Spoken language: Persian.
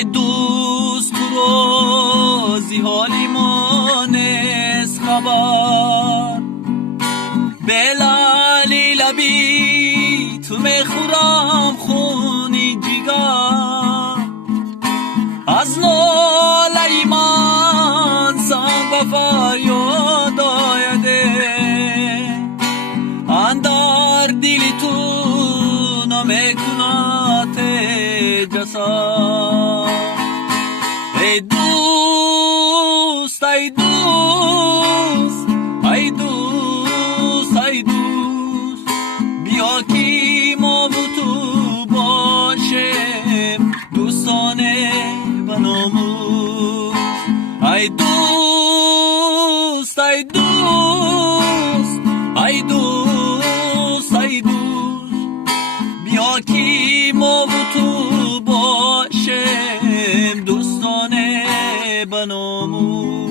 ای دوست تو روزی حالی مانست خبر بلالی لبی تو میخورم خونی جگر از ناله من سنگ و فریاد آیده اندر دل تو نمیکند جسد ای دوست ای دوست ای دوست ای دوست بیا که ما و تو باشیم دوستانه و ناموس ای دوست ای دوست ای دوست ای دوست بیا که ما و تو باشیم دوستانه به ناموس